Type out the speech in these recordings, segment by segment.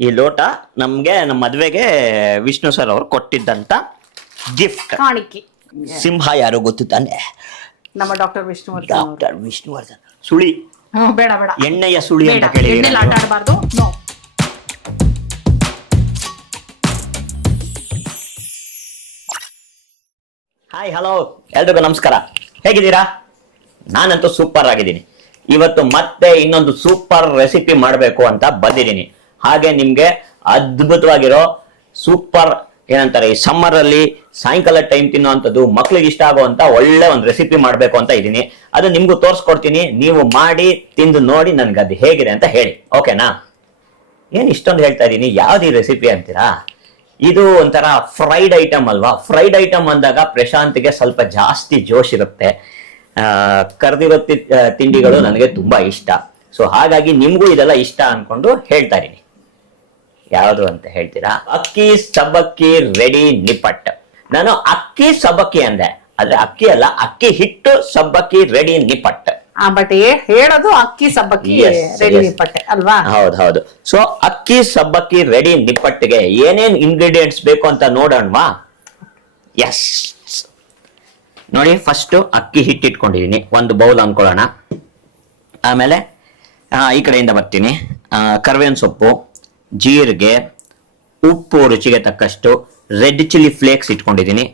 ಈ ಲೋಟ ನಮ್ಗೆ ನಮ್ಮ ಮದ್ವೆಗೆ ವಿಷ್ಣು ಸರ್ ಅವರು ಕೊಟ್ಟಿದ್ದಂತ ಗಿಫ್ಟ್ ಕಾಣಿಕೆ. ಸಿಂಹ ಯಾರು ಗೊತ್ತು ತಾನೆ? ನಮ್ಮ ಡಾಕ್ಟರ್ ವಿಷ್ಣುವರ್ಧನ್ ಅವರು. ಡಾಕ್ಟರ್ ವಿಷ್ಣುವರ್ಧನ್. ಸುಳಿ, ಬೇಡ ಬೇಡ, ಎಣ್ಣೆಯ ಸುಳಿ ಅಂತ ಬೇಡ, ಎಣ್ಣೆಲಿ ಆಟ ಕೇಳಿದ್ರೆ ಆಡಬಾರ್ದು. ನೋ. ಹಾಯ್ ಹಲೋ ಎಲ್ರಿಗೂ ನಮಸ್ಕಾರ. ಹೇಗಿದ್ದೀರಾ? ನಾನಂತೂ ಸೂಪರ್ ಆಗಿದ್ದೀನಿ. ಇವತ್ತು ಮತ್ತೆ ಇನ್ನೊಂದು ಸೂಪರ್ ರೆಸಿಪಿ ಮಾಡಬೇಕು ಅಂತ ಬಂದಿದ್ದೀನಿ. ಹಾಗೆ ನಿಮ್ಗೆ ಅದ್ಭುತವಾಗಿರೋ ಸೂಪರ್ ಏನಂತಾರೆ, ಈ ಸಮ್ಮರ್ ಅಲ್ಲಿ ಸಾಯಂಕಾಲ ಟೈಮ್ ತಿನ್ನುವಂಥದ್ದು, ಮಕ್ಳಿಗೆ ಇಷ್ಟ ಆಗುವಂತ ಒಳ್ಳೆ ಒಂದು ರೆಸಿಪಿ ಮಾಡಬೇಕು ಅಂತ ಇದ್ದೀನಿ. ಅದು ನಿಮ್ಗೂ ತೋರಿಸ್ಕೊಡ್ತೀನಿ. ನೀವು ಮಾಡಿ ತಿಂದು ನೋಡಿ ನನ್ಗೆ ಅದು ಹೇಗಿದೆ ಅಂತ ಹೇಳಿ, ಓಕೆನಾ? ಏನ್ ಇಷ್ಟೊಂದು ಹೇಳ್ತಾ ಇದ್ದೀನಿ, ಯಾವ್ದು ಈ ರೆಸಿಪಿ ಅಂತೀರಾ? ಇದು ಒಂಥರ ಫ್ರೈಡ್ ಐಟಮ್ ಅಲ್ವಾ? ಫ್ರೈಡ್ ಐಟಮ್ ಅಂದಾಗ ಪ್ರಶಾಂತ್ಗೆ ಸ್ವಲ್ಪ ಜಾಸ್ತಿ ಜೋಶ್ ಇರುತ್ತೆ. ಕರ್ದಿರೋ ತಿಂಡಿಗಳು ನನಗೆ ತುಂಬಾ ಇಷ್ಟ. ಸೊ ಹಾಗಾಗಿ ನಿಮ್ಗೂ ಇದೆಲ್ಲ ಇಷ್ಟ ಅನ್ಕೊಂಡು ಹೇಳ್ತಾ ಇದೀನಿ. ಯಾವುದು ಅಂತ ಹೇಳ್ತೀರಾ? ಅಕ್ಕಿ ಸಬ್ಬಕ್ಕಿ ರೆಡಿ ನಿಪ್ಪಟ್ಟು. ನಾನು ಅಕ್ಕಿ ಸಬ್ಬಕ್ಕಿ ಅಂದೆ, ಆದ್ರೆ ಅಕ್ಕಿ ಅಲ್ಲ, ಅಕ್ಕಿ ಹಿಟ್ಟು ಸಬ್ಬಕ್ಕಿ ರೆಡಿ ನಿಪ್ಪಟ್ಟು. ಬಟ್ ಹೇಳೋದು ಅಕ್ಕಿ ಸಬ್ಬಕ್ಕಿ ರೆಡಿ ನಿಪ್ಪಟ್ಟೆ ಅಲ್ವಾ? ಹೌದು. ಸೊ ಅಕ್ಕಿ ಸಬ್ಬಕ್ಕಿ ರೆಡಿ ನಿಪ್ಪಟ್ಟಿಗೆ ಏನೇನ್ ಇಂಗ್ರೀಡಿಯೆಂಟ್ಸ್ ಬೇಕು ಅಂತ ನೋಡೋಣವಾ? ಎಸ್ ನೋಡಿ, ಫಸ್ಟ್ ಅಕ್ಕಿ ಹಿಟ್ಟು ಇಟ್ಕೊಂಡಿದೀನಿ, ಒಂದು ಬೌಲ್ ಅನ್ಕೊಳ್ಳೋಣ. ಆಮೇಲೆ ಈ ಕಡೆಯಿಂದ ಬರ್ತೀನಿ. ಕರ್ಬೇವಿನ ಸೊಪ್ಪು, ಜೀರಿಗೆ, ಉಪ್ಪು ರುಚಿಗೆ ತಕ್ಕಷ್ಟು, ರೆಡ್ ಚಿಲ್ಲಿ ಫ್ಲೇಕ್ಸ್ ಇಟ್ಕೊಂಡಿದೀನಿ,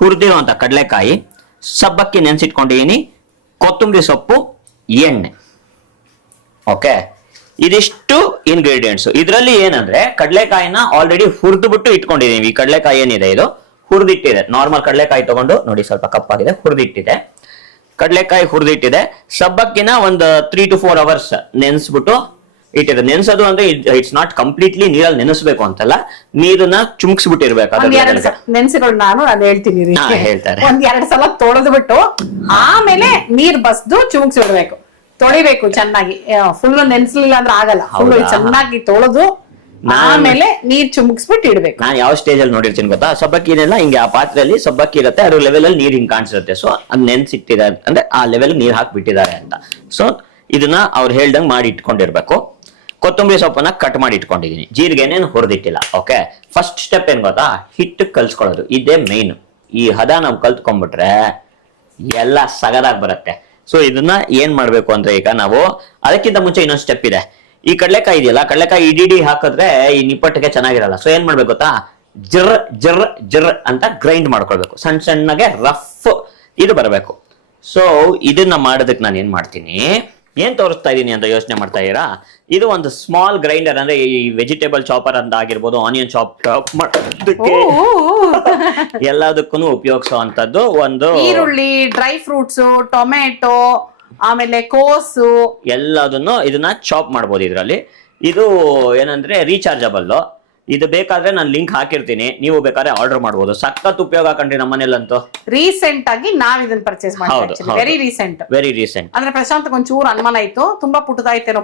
ಹುರಿದಿರುವಂತ ಕಡಲೆಕಾಯಿ, ಸಬ್ಬಕ್ಕಿ ನೆನ್ಸಿಟ್ಕೊಂಡಿದೀನಿ, ಕೊತ್ತಂಬರಿ ಸೊಪ್ಪು, ಎಣ್ಣೆ. ಓಕೆ, ಇದಿಷ್ಟು ಇಂಗ್ರೀಡಿಯೆಂಟ್ಸ್. ಇದರಲ್ಲಿ ಏನಂದ್ರೆ ಕಡಲೆಕಾಯಿನ ಆಲ್ರೆಡಿ ಹುರಿದು ಬಿಟ್ಟು ಇಟ್ಕೊಂಡಿದೀವಿ. ಈ ಕಡಲೆಕಾಯಿ ಏನಿದೆ ಇದು ಹುರಿದಿಟ್ಟಿದೆ. ನಾರ್ಮಲ್ ಕಡಲೆಕಾಯಿ ತಗೊಂಡು ನೋಡಿ, ಸ್ವಲ್ಪ ಕಪ್ಪಾಗಿದೆ, ಹುರಿದಿಟ್ಟಿದೆ. ಕಡಲೆಕಾಯಿ ಹುರಿದಿಟ್ಟಿದೆ. ಸಬ್ಬಕ್ಕಿನ ಒಂದು 3 to 4 hours ನೆನೆಸ್ಬಿಟ್ಟು ಇಟ್ಟಿದೆ. ನೆನ್ಸೋದು ಅಂದ್ರೆ ಇಟ್ಸ್ ನಾಟ್ ಕಂಪ್ಲೀಟ್ಲಿ ನೀರಲ್ಲಿ ನೆನೆಸ್ಬೇಕು ಅಂತಲ್ಲ, ನೀರನ್ನ ಚುಮ್ಕ್ಸ್ಬಿಟ್ಟಿರ್ಬೇಕು. ನೆನ್ಸಿಗಳು ನಾನು ಅದು ಹೇಳ್ತೀನಿ, ಹೇಳ್ತಾರೆ. ಒಂದ್ 2 ಸಲ ತೊಳೆದು ಬಿಟ್ಟು ಆಮೇಲೆ ನೀರ್ ಬಸ್ದು ಚುಮ್ಕ್ಸ್ ಬಿಡ್ಬೇಕು, ತೊಳಿಬೇಕು ಚೆನ್ನಾಗಿ. ಫುಲ್ ನೆನ್ಸ್ಲಿಲ್ಲ ಅಂದ್ರೆ ಆಗಲ್ಲ. ಫುಲ್ ಚೆನ್ನಾಗಿ ತೊಳೆದು ಆಮೇಲೆ ನೀರ್ ಚುಮ್ಕ್ಸ್ಬಿಟ್ಟು ಇಡ್ಬೇಕು. ನಾನು ಯಾವ ಸ್ಟೇಜ್ ಅಲ್ಲಿ ನೋಡಿರ್ತೀನಿ ಗೊತ್ತಾ? ಸಬ್ಬಕ್ಕಿನೆಲ್ಲ ಹಿಂಗೆ ಆ ಪಾತ್ರೆಯಲ್ಲಿ ಸಬ್ಬಕ್ಕಿ ಇರುತ್ತೆ, ಅದ್ರ ಲೆವೆಲ್ ಅಲ್ಲಿ ನೀರ್ ಹಿಂಗ್ ಕಾಣಿಸುತ್ತೆ. ಸೊ ಅದ್ ನೆನ್ಸಿಟ್ಟಿದ್ದಾರೆ ಅಂದ್ರೆ ಆ ಲೆವೆಲ್ ನೀರ್ ಹಾಕ್ಬಿಟ್ಟಿದ್ದಾರೆ ಅಂತ. ಸೊ ಇದನ್ನ ಅವ್ರು ಹೇಳ್ದಂಗ್ ಮಾಡಿ ಇಟ್ಕೊಂಡಿರ್ಬೇಕು. ಕೊತ್ತಂಬರಿ ಸೊಪ್ಪನ್ನ ಕಟ್ ಮಾಡಿ ಇಟ್ಕೊಂಡಿದೀನಿ. ಜೀರಿಗೆನೇನು ಹುರಿದಿಟ್ಟಿಲ್ಲ. ಓಕೆ, ಫಸ್ಟ್ ಸ್ಟೆಪ್ ಏನ್ ಗೊತ್ತಾ? ಹಿಟ್ಟು ಕಲ್ಸ್ಕೊಳ್ಳೋದು. ಇದೇ ಮೇನ್. ಈ ಹದ ನಾವು ಕಲ್ತ್ಕೊಂಡ್ಬಿಟ್ರೆ ಎಲ್ಲ ಸಗದಾಗಿ ಬರುತ್ತೆ. ಸೊ ಇದನ್ನ ಏನ್ ಮಾಡ್ಬೇಕು ಅಂದ್ರೆ, ಈಗ ನಾವು ಅದಕ್ಕಿಂತ ಮುಂಚೆ ಇನ್ನೊಂದು ಸ್ಟೆಪ್ ಇದೆ. ಈ ಕಡಲೆಕಾಯಿ ಇದೆಯಲ್ಲ, ಕಡಲೆಕಾಯಿ ಇಡೀ ಹಾಕಿದ್ರೆ ಈ ನಿಪ್ಪಟ್ಟಿಗೆ ಚೆನ್ನಾಗಿರಲ್ಲ. ಸೊ ಏನ್ ಮಾಡ್ಬೇಕು ಗೊತ್ತಾ? ಜರ್ ಜರ್ ಜರ್ ಅಂತ ಗ್ರೈಂಡ್ ಮಾಡ್ಕೊಳ್ಬೇಕು. ಸಣ್ಣ ಸಣ್ಣಗೆ ರಫ್ ಇದು ಬರಬೇಕು. ಸೊ ಇದನ್ನ ಮಾಡೋದಕ್ಕೆ ನಾನು ಏನ್ ಮಾಡ್ತೀನಿ, ಏನ್ ತೋರಿಸ್ತಾ ಇದೀನಿ ಅಂತ ಯೋಚನೆ ಮಾಡ್ತಾ ಇದೀರಾ? ಇದು ಒಂದು ಸ್ಮಾಲ್ ಗ್ರೈಂಡರ್, ಅಂದ್ರೆ ಈ ವೆಜಿಟೇಬಲ್ ಚಾಪರ್ ಅಂತ ಆಗಿರ್ಬೋದು, ಆನಿಯನ್ ಚಾಪ್ ಮಾಡೋದಕ್ಕೆ ಎಲ್ಲದಕ್ಕೂ ಉಪಯೋಗಿಸುವಂತದ್ದು ಒಂದು. ಈರುಳ್ಳಿ, ಡ್ರೈ ಫ್ರೂಟ್ಸ್, ಟೊಮೆಟೊ, ಆಮೇಲೆ ಕೋಸು, ಎಲ್ಲದನ್ನು ಇದನ್ನ ಚಾಪ್ ಮಾಡ್ಬೋದು ಇದರಲ್ಲಿ. ಇದು ಏನಂದ್ರೆ ರೀಚಾರ್ಜಬಲ್. ಇದು ಬೇಕಾದ್ರೆ ನಾನು ಲಿಂಕ್ ಹಾಕಿರ್ತೀನಿ, ನೀವು ಬೇಕಾದ್ರೆ ಆರ್ಡರ್ ಮಾಡ್ಬೋದು. ಸಖತ್ ಉಪಯೋಗ ಕಂಡ್ರಿ ನಮ್ಮ ಮನೇಲಂತೂ. ರೀಸೆಂಟ್ ಆಗಿ ನಾವ್ ಇದನ್ನ ಪರ್ಚೇಸ್ ಮಾಡಿದ್ವಿ. Very recent. ಅಂದ್ರೆ ಪ್ರಶಾಂತ್ ಒಂಚೂರು ಅನುಮಾನ ಇತ್ತು, ತುಂಬಾ ಪುಟ್ಟದಾಯ್ತೇನೋ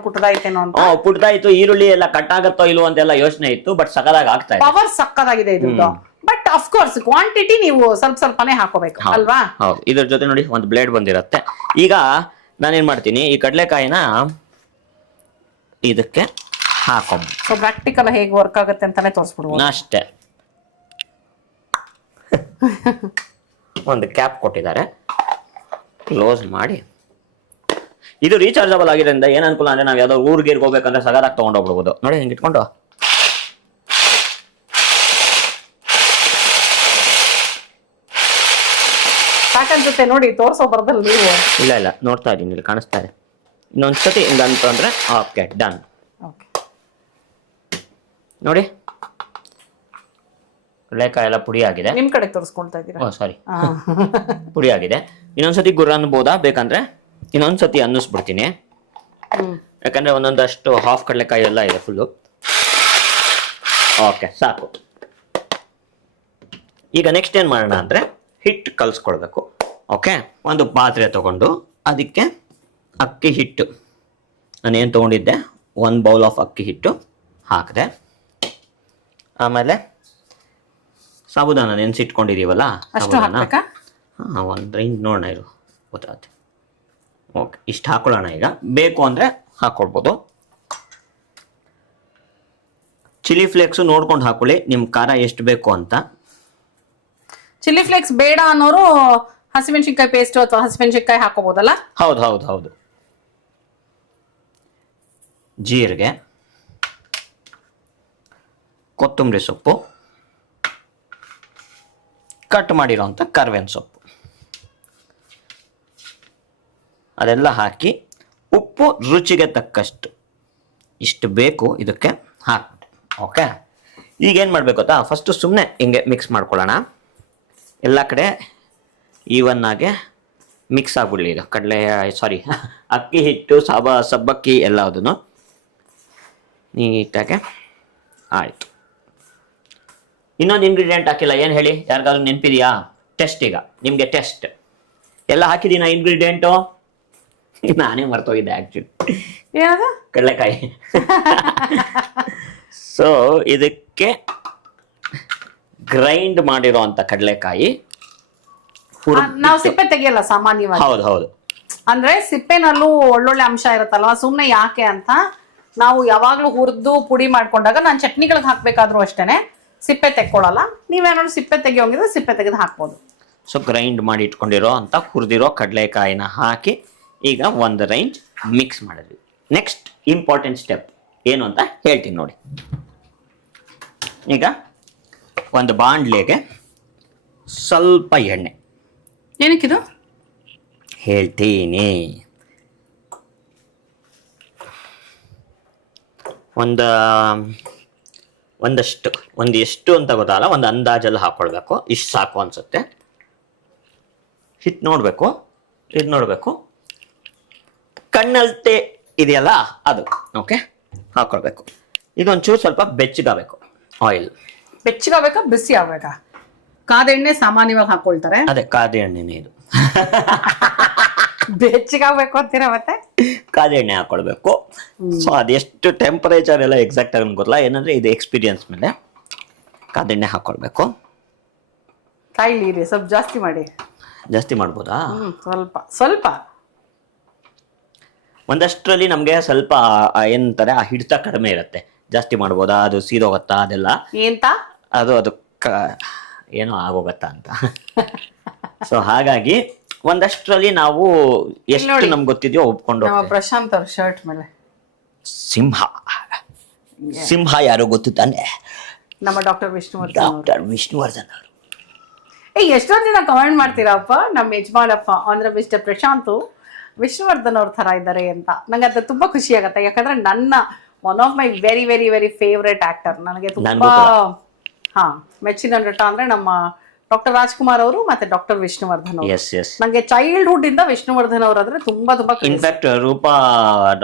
ಅಂತ. ಪುಟ್ಟದಾಯ್ತು. ಈರುಳ್ಳಿ ಎಲ್ಲ ಕಟ್ ಆಗತ್ತೋ ಇಲ್ವೋ ಅಂತೆಲ್ಲ ಯೋಚನೆ ಇತ್ತು. ಬಟ್ ಸಖದಾಗಿ ಆಗ್ತಾ ಇದೆ. ಪವರ್ ಸಕ್ಕದಾಗಿದೆ ಇದ್ರದ್ದು. ಬಟ್ ಅಫ್ ಕೋರ್ಸ್ ಕ್ವಾಂಟಿಟಿ ನೀವು ಸ್ವಲ್ಪನೇ ಹಾಕೋಬೇಕು ಅಲ್ವಾ? ಹೌದು. ಇದ್ರ ಜೊತೆ ನೋಡಿ ಒಂದು ಬ್ಲೇಡ್ ಬಂದಿರತ್ತೆ. ಈಗ ನಾನೇನ್ ಮಾಡ್ತೀನಿ, ಈ ಕಡಲೆಕಾಯಿನ ಇದಕ್ಕೆ ಹಾಕೊಂಡ್ ಸೊ ಪ್ರಾಕ್ಟಿಕಲ್ ಹೇಗೆ ವರ್ಕ್ ಆಗುತ್ತೆ ಅಂತಾನೆ ತೋರಿಸ್ಬಿಡ್ಬೋದು ಅಷ್ಟೇ. ಒಂದು ಕ್ಯಾಪ್ ಕೊಟ್ಟಿದ್ದಾರೆ, ಕ್ಲೋಸ್ ಮಾಡಿ. ಇದು ರೀಚಾರ್ಜಬಲ್ ಆಗಿರೋದ್ರಿಂದ ಏನ್ ಅನುಕೂಲ ಅಂದ್ರೆ, ನಾವ್ ಯಾವ್ದೋ ಊರ್ಗೆ ಹೋಗ್ಬೇಕಂದ್ರೆ ಸಗದಾಗಿ ತಗೊಂಡೋಗ್ಬಿಡ್ಬೋದು. ನೋಡಿ ಹಿಂಗೆ ಇಟ್ಕೊಂಡು ಸಾಕನ್ಸುತ್ತೆ ನೋಡಿ. ತೋರ್ಸೋ ಬರದಲ್ಲ ನೀವು? ಇಲ್ಲ ನೋಡ್ತಾ ಇದೀನಿ, ಇಲ್ಲಿ ಕಾಣಿಸ್ತಾ ಇದೆ. ಇನ್ನೊಂದ್ಸತಿ ಹಿಂಗಂತ ಅಂದ್ರೆ ಓಕೆ, ಡನ್. ನೋಡಿ ಕಡಲೆಕಾಯಿ ಎಲ್ಲ ಪುಡಿ ಆಗಿದೆ. ನಿಮ್ ಕಡೆ ತೋರಿಸ್ಕೊಳ್ತಾ ಇದ್ದೀರಾ? ಸಾರಿ, ಪುಡಿ ಆಗಿದೆ. ಇನ್ನೊಂದ್ಸತಿ ಗುರ್ರ ಅನ್ಬೋದಾ? ಬೇಕಂದ್ರೆ ಇನ್ನೊಂದ್ಸತಿ ಅನ್ನಿಸ್ಬಿಡ್ತೀನಿ. ಯಾಕಂದ್ರೆ ಒಂದೊಂದಷ್ಟು ಹಾಫ್ ಕಡಲೆಕಾಯಿ ಎಲ್ಲ ಇದೆ ಫುಲ್ಲು. ಓಕೆ, ಸಾಕು. ಈಗ ನೆಕ್ಸ್ಟ್ ಏನ್ ಮಾಡೋಣ ಅಂದ್ರೆ, ಹಿಟ್ಟು ಕಲ್ಸ್ಕೊಳ್ಬೇಕು. ಓಕೆ, ಒಂದು ಪಾತ್ರೆ ತಗೊಂಡು ಅದಕ್ಕೆ ಅಕ್ಕಿ ಹಿಟ್ಟು, ನಾನೇನು ತಗೊಂಡಿದ್ದೆ 1 ಬೌಲ್ ಆಫ್ ಅಕ್ಕಿ ಹಿಟ್ಟು ಹಾಕಿದೆ. ಆಮೇಲೆ ಸಾಬುದಾನ ನೆನೆಸಿಟ್ಕೊಂಡಿದೀವಲ್ಲ, ಸಾಬುದಾನ ಒಂದು ರೈಂಜ್ ನೋಡೋಣ, ಇರು ಗೊತ್ತಾಗುತ್ತೆ. ಓಕೆ, ಇಷ್ಟು ಹಾಕೊಳ್ಳೋಣ. ಈಗ ಬೇಕು ಅಂದರೆ ಹಾಕ್ಕೊಳ್ಬೋದು. ಚಿಲ್ಲಿ ಫ್ಲೇಕ್ಸ್ ನೋಡ್ಕೊಂಡು ಹಾಕೊಳ್ಳಿ ನಿಮ್ ಖಾರ ಎಷ್ಟು ಬೇಕು ಅಂತ. ಚಿಲ್ಲಿ ಫ್ಲೇಕ್ಸ್ ಬೇಡ ಅನ್ನೋರು ಹಸಿಮೆಣಸಿನ್ಕಾಯಿ ಪೇಸ್ಟ್ ಅಥವಾ ಹಸಿಮೆಣಸಿನ್ಕಾಯಿ ಹಾಕೋಬಹುದಲ್ಲ? ಹೌದು ಹೌದು ಹೌದು. ಜೀರಿಗೆ, ಕೊತ್ತಂಬರಿ ಸೊಪ್ಪು, ಕಟ್ ಮಾಡಿರೋಂಥ ಕರ್ಬೇವಿನ ಸೊಪ್ಪು ಅದೆಲ್ಲ ಹಾಕಿ, ಉಪ್ಪು ರುಚಿಗೆ ತಕ್ಕಷ್ಟು ಇಷ್ಟು ಬೇಕು ಇದಕ್ಕೆ ಹಾಕ್ಬಿಟ್ಟು. ಓಕೆ, ಈಗೇನು ಮಾಡಬೇಕು ಗೊತ್ತಾ, ಫಸ್ಟು ಸುಮ್ಮನೆ ಹಿಂಗೆ ಮಿಕ್ಸ್ ಮಾಡ್ಕೊಳ್ಳೋಣ. ಎಲ್ಲ ಕಡೆ ಈವನ್ ಆಗಿ ಮಿಕ್ಸ್ ಆಗ್ಬಿಡ್ಲಿ ಇದು ಅಕ್ಕಿ ಹಿಟ್ಟು, ಸಬ್ಬಕ್ಕಿ ಎಲ್ಲದನ್ನು ನೀಟಾಗೆ ಆಯಿತು. ಇನ್ನೊಂದು ಇಂಗ್ರೀಡಿಯೆಂಟ್ ಹಾಕಿಲ್ಲ, ಏನು ಹೇಳಿ? ಯಾರಿಗಾದ್ರೂ ನೆನಪಿದೆಯಾ? ಟೆಸ್ಟ್. ಈಗ ನಿಮಗೆ ಟೆಸ್ಟ್ ಎಲ್ಲ ಹಾಕಿದೀನ ಇಂಗ್ರೀಡಿಯೆಂಟು? ನಾನೇ ಮರ್ತೋಗಿದ್ದೆ ಆ್ಯಕ್ಚುಲಿ. ಏನದು? ಕಡಲೆಕಾಯಿ. ಸೊ ಇದಕ್ಕೆ ಗ್ರೈಂಡ್ ಮಾಡಿರೋಂಥ ಕಡಲೆಕಾಯಿ. ನಾವು ಸಿಪ್ಪೆ ತೆಗಿಯಲ್ಲ ಸಾಮಾನ್ಯವಾಗಿ. ಹೌದು ಹೌದು. ಅಂದ್ರೆ ಸಿಪ್ಪೆನಲ್ಲೂ ಒಳ್ಳೊಳ್ಳೆ ಅಂಶ ಇರುತ್ತಲ್ವಾ, ಸುಮ್ನೆ ಯಾಕೆ ಅಂತ ನಾವು ಯಾವಾಗ್ಲೂ ಹುರಿದು ಪುಡಿ ಮಾಡ್ಕೊಂಡಾಗ ನಾನು ಚಟ್ನಿಗಳಿಗೆ ಹಾಕ್ಬೇಕಾದ್ರೂ ಅಷ್ಟೇನೆ ಸಿಪ್ಪೆ ತೆಕ್ಕೊಳ್ಳಲ್ಲ. ನೀವೇನಾದ್ರು ಸಿಪ್ಪೆ ತೆಗಿಯೋಂಗಿದ್ರೆ ಸಿಪ್ಪೆ ತೆಗೆದು ಹಾಕ್ಬೋದು. ಸೊ ಗ್ರೈಂಡ್ ಮಾಡಿ ಇಟ್ಕೊಂಡಿರೋ ಅಂತ ಹುರಿದಿರೋ ಕಡಲೆಕಾಯಿನ ಹಾಕಿ ಈಗ ಒಂದು ರೇಂಜ್ ಮಿಕ್ಸ್ ಮಾಡಿದ್ವಿ. ನೆಕ್ಸ್ಟ್ ಇಂಪಾರ್ಟೆಂಟ್ ಸ್ಟೆಪ್ ಏನು ಅಂತ ಹೇಳ್ತೀನಿ ನೋಡಿ. ಈಗ ಒಂದು ಬಾಂಡ್ಲೆಗೆ ಸ್ವಲ್ಪ ಎಣ್ಣೆ. ಏನಕ್ಕಿದು? ಹೇಳ್ತೀನಿ. ಒಂದು ಎಷ್ಟು ಅಂತ ಗೊತ್ತಲ್ಲ, ಒಂದು ಅಂದಾಜಲ್ಲಿ ಹಾಕೊಳ್ಬೇಕು. ಇಷ್ಟು ಸಾಕು ಅನ್ಸುತ್ತೆ. ಹಿಟ್ಟು ನೋಡಬೇಕು, ಇದು ನೋಡಬೇಕು, ಕಣ್ಣಲ್ತೆ ಇದೆಯಲ್ಲ ಅದು. ಓಕೆ, ಹಾಕೊಳ್ಬೇಕು. ಇದೊಂಚೂರು ಸ್ವಲ್ಪ ಬೆಚ್ಚಗಾಗಬೇಕು ಆಯಿಲ್. ಬೆಚ್ಚಗಾಗಬೇಕಾ ಬಿಸಿ ಆಗ್ಬೇಕಾ? ಕಾದ ಎಣ್ಣೆ ಸಾಮಾನ್ಯವಾಗಿ ಹಾಕೊಳ್ತಾರೆ. ಅದೇ ಕಾದ ಎಣ್ಣೆನೇ ಇದು. ಬೆಚ್ಚಗಾಗಬೇಕು ಅಂತೀರ ಮತ್ತೆ? ಕಾದ ಎಣ್ಣೆ ಹಾಕೊಳ್ಬೇಕು. ಸೊ ಅದೆಷ್ಟು ಟೆಂಪರೇಚರ್ ಎಲ್ಲ ಎಕ್ಸಾಕ್ಟ್ ಆಗಿ ಗೊತ್ತಿಲ್ಲ, ಏನಂದ್ರೆ ಇದು ಎಕ್ಸ್ಪೀರಿಯನ್ಸ್ ಮೇಲೆ. ಕಾದ ಎಣ್ಣೆ ಹಾಕೊಳ್ಬೇಕು. ಕಾಯಿಲಿ ಸ್ವಲ್ಪ ಜಾಸ್ತಿ ಮಾಡಿ. ಜಾಸ್ತಿ ಮಾಡ್ಬೋದಾ? ಸ್ವಲ್ಪ ಸ್ವಲ್ಪ. ಒಂದಷ್ಟರಲ್ಲಿ ನಮಗೆ ಸ್ವಲ್ಪ ಏನಂತಾರೆ, ಆ ಹಿಡಿತ ಕಡಿಮೆ ಇರುತ್ತೆ. ಜಾಸ್ತಿ ಮಾಡ್ಬೋದಾ, ಅದು ಸೀದೋಗತ್ತಾ, ಅದೆಲ್ಲ ಎಂತ ಅದು ಏನೋ ಆಗೋಗತ್ತಾ ಅಂತ. ಸೊ ಹಾಗಾಗಿ ಒಂದಷ್ಟರಲ್ಲಿ ನಾವು ಎಷ್ಟು ನಮ್ಗೆ ಗೊತ್ತಿದೆಯೋ ಒಪ್ಕೊಂಡು. ಪ್ರಶಾಂತ್ ಅವ್ರ ಶರ್ಟ್ ಮೇಲೆ ಸಿಂಹ ಯಾರು ಗೊತ್ತು ತಾನೆ? ನಮ್ಮ ಡಾಕ್ಟರ್ ವಿಷ್ಣುವರ್ಧನ್ ಅವರು. ಎಷ್ಟೊಂದು ದಿನ ಕಮೆಂಟ್ ಮಾಡ್ತೀರಪ್ಪ ನಮ್ಮ ಯಜಮಾನಪ್ಪ ಅಂದ್ರೆ ಮಿಸ್ಟರ್ ಪ್ರಶಾಂತ್ ವಿಷ್ಣುವರ್ಧನ್ ಅವ್ರ ತರ ಇದ್ದಾರೆ ಅಂತ. ನಂಗೆ ಅದು ತುಂಬಾ ಖುಷಿ ಆಗತ್ತೆ, ಯಾಕಂದ್ರೆ ನನ್ನ one of my very very very favourite actor. ನನಗೆ ತುಂಬಾ ಮೆಚ್ಚಿನ ನಟ ಅಂದ್ರೆ ನಮ್ಮ ಡಾಕ್ಟರ್ ರಾಜ್ಕುಮಾರ್ ಅವರು ಮತ್ತೆ ಡಾಕ್ಟರ್ ವಿಷ್ಣುವರ್ಧನ್ ಅವರು. ನಂಗೆ ಚೈಲ್ಡ್ಹುಡ್ ಇಂದ ವಿಷ್ಣುವರ್ಧನ್ ಅವರು ಅಂದ್ರೆ ತುಂಬಾ ತುಂಬಾ. ಇನ್ಫ್ಯಾಕ್ಟ್ ರೂಪಾ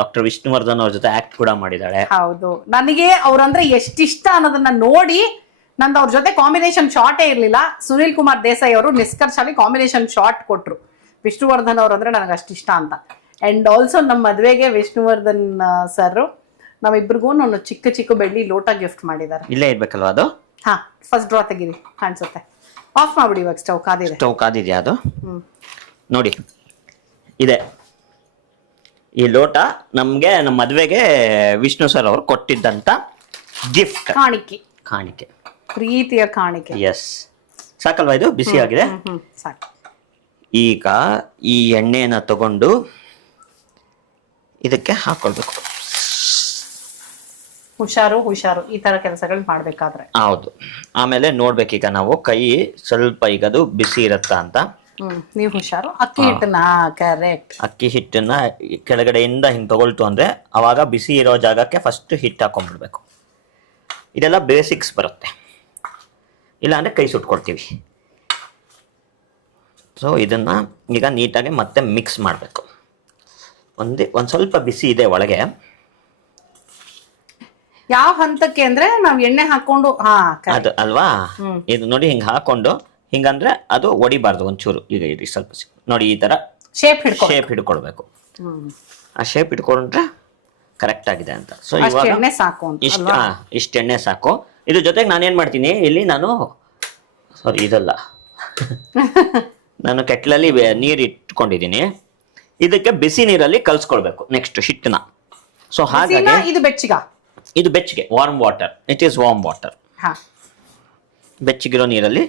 ಡಾಕ್ಟರ್ ವಿಷ್ಣುವರ್ಧನ್ ಅವ್ರ ಜೊತೆ ಆಕ್ಟ್ ಕೂಡ ಮಾಡಿದಾಳೆ. ಹೌದು, ನನಗೆ ಅವ್ರಂದ್ರೆ ಎಷ್ಟಿಷ್ಟ ಅನ್ನೋದನ್ನ ನೋಡಿ ನಂದು ಅವ್ರ ಜೊತೆ ಕಾಂಬಿನೇಷನ್ ಶಾರ್ಟೇ ಇರ್ಲಿಲ್ಲ. ಸುನಿಲ್ ಕುಮಾರ್ ದೇಸಾಯಿ ಅವರು ನಿಷ್ಕರ್ಷಲ್ಲಿ ಕಾಂಬಿನೇಷನ್ ಶಾರ್ಟ್ ಕೊಟ್ರು. ವಿಷ್ಣುವರ್ಧನ್ ಅವ್ರು ಅಂದ್ರೆ ನನಗೆ ಅಷ್ಟಿಷ್ಟ ಅಂತ. ಅಂಡ್ ಆಲ್ಸೋ ನಮ್ಮ ಮದ್ವೆಗೆ ವಿಷ್ಣುವರ್ಧನ್ ಸರ್ ನಮ್ಮಿಬ್ರಿಗೂ ಒಂದು ಚಿಕ್ಕ ಚಿಕ್ಕ ಬೆಳ್ಳಿ ಲೋಟ ಗಿಫ್ಟ್ ಮಾಡಿದ್ದಾರೆ. ಇಲ್ಲೇ ಇರ್ಬೇಕಲ್ವಾ ಅದು? ಹಾ, ಫಸ್ಟ್ ಡ್ರಾ ತೆಗೀರಿ, ಕಾಣಿಸುತ್ತೆ. ಆಫ್ ಮಾಡ್ಬಿಡಿ ಇವಾಗ. ಸ್ಟವ್ ಕಾದಿದೆ. ಸ್ಟವ್ ಕಾದಿದೆಯಾ? ಅದು ನೋಡಿ ಇದೆ. ಈ ಲೋಟ ನಮ್ಗೆ ನಮ್ಮ ಮದ್ವೆಗೆ ವಿಷ್ಣು ಸರ್ ಅವರು ಕೊಟ್ಟಿದ್ದಂತ ಗಿಫ್ಟ್, ಕಾಣಿಕೆ, ಪ್ರೀತಿಯ ಕಾಣಿಕೆ. ಎಸ್, ಸಾಕಲ್ವಾ? ಇದು ಬಿಸಿ ಆಗಿದೆ. ಸಾಕು. ಈಗ ಈ ಎಣ್ಣೆನ ತಗೊಂಡು ಇದಕ್ಕೆ ಹಾಕೊಳ್ಬೇಕು. ಹುಷಾರು ಹುಷಾರು ಈ ತರ ಕೆಲಸಗಳು ಮಾಡ್ಬೇಕಾದ್ರೆ. ಹೌದು. ಆಮೇಲೆ ನೋಡ್ಬೇಕೀಗ ನಾವು ಕೈ ಸ್ವಲ್ಪ ಈಗ ಅದು ಬಿಸಿ ಇರತ್ತಾ ಅಂತ. ನೀವು ಹುಷಾರು. ಅಕ್ಕಿ ಹಿಟ್ಟನ್ನ ಕರೆಕ್ಟ್. ಅಕ್ಕಿ ಹಿಟ್ಟನ್ನ ಕೆಳಗಡೆಯಿಂದ ಹಿಂಗ್ ತಗೊಳ್ತು ಅಂದ್ರೆ ಅವಾಗ ಬಿಸಿ ಇರೋ ಜಾಗಕ್ಕೆ ಫಸ್ಟ್ ಹಿಟ್ಟು ಹಾಕೊಂಡ್ಬಿಡ್ಬೇಕು. ಇದೆಲ್ಲ ಬೇಸಿಕ್ಸ್ ಬರುತ್ತೆ, ಇಲ್ಲ ಅಂದ್ರೆ ಕೈ ಸುಟ್ಕೊಳ್ತೀವಿ. ಸೊ ಇದನ್ನ ಈಗ ನೀಟಾಗಿ ಮತ್ತೆ ಮಿಕ್ಸ್ ಮಾಡಬೇಕು. ಒಂದ್ ಸ್ವಲ್ಪ ಬಿಸಿ ಇದೆ ಒಳಗೆ. ಯಾವ ಹಂತಕ್ಕೆ ಅಂದ್ರೆ ನಾವ್ ಎಣ್ಣೆ ಹಾಕೊಂಡು ಅದು ಅಲ್ವಾ? ಇದು ನೋಡಿ ಹಿಂಗ್ ಹಾಕೊಂಡು ಹಿಂಗಂದ್ರೆ ಅದು ಒಡಿಬಾರ್ದು ಒಂಚೂರು. ಈಗ ಇರಿ ಸ್ವಲ್ಪ ನೋಡಿ, ಈ ತರ ಶೇಪ್ ಹಿಡ್ಕೊಳ್ಬೇಕು. ಆ ಶೇಪ್ ಹಿಡ್ಕೊಂಡ್ರೆ ಕರೆಕ್ಟ್ ಆಗಿದೆ ಅಂತ. ಸೊ ಇವಾಗ ಇಷ್ಟ ಎಣ್ಣೆ ಸಾಕು. ಇದ್ರ ಜೊತೆಗೆ ನಾನೇನ್ ಮಾಡ್ತೀನಿ ಇಲ್ಲಿ, ಇದಲ್ಲ ನಾನು ಕೆಟ್ಲಲ್ಲಿ ನೀರು ಇಟ್ಕೊಂಡಿದ್ದೀನಿ. ಇದಕ್ಕೆ ಬಿಸಿ ನೀರಲ್ಲಿ ಕಲ್ಸ್ಕೊಳ್ಬೇಕು ನೆಕ್ಸ್ಟ್ ಹಿಟ್ಟನ್ನ. ಸೊ ಹಾಗಾಗಿ ಇದು ಬೆಚ್ಚಗ ಇದು ಬೆಚ್ಚಗೆ warm water, it is warm water. ಹಾ, ಬೆಚ್ಚಗಿರೋ ನೀರಲ್ಲಿ